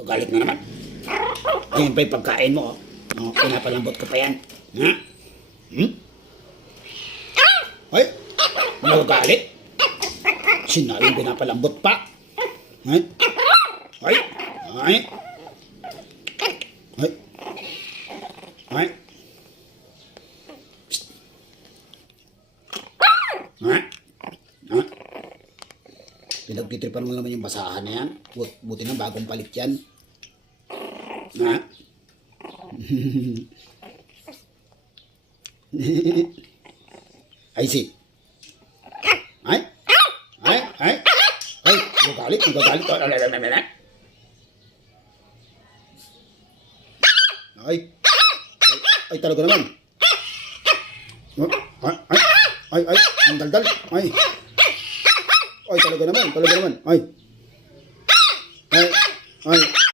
Galit na naman. Ayun pa yung pagkain mo. Pinapalambot ko pa yan. Ha? Ay, nagagalit. Sinabing pinapalambot pa. Ay, ay, ay, ay, ay. Psst. Ha? Ha? Pinagtitripan mo naman yung basahan na yan. Buti na bagong palit yan. Ha? I see. Ay? Ay? Ay? Ay? Nagagalit? Nagagalit? Ay? Ay talaga naman. Ay? Ay? Ay? Ay? Ang daldal? Ay? Ay talaga naman. Talaga naman. Ay? Ay? Ay?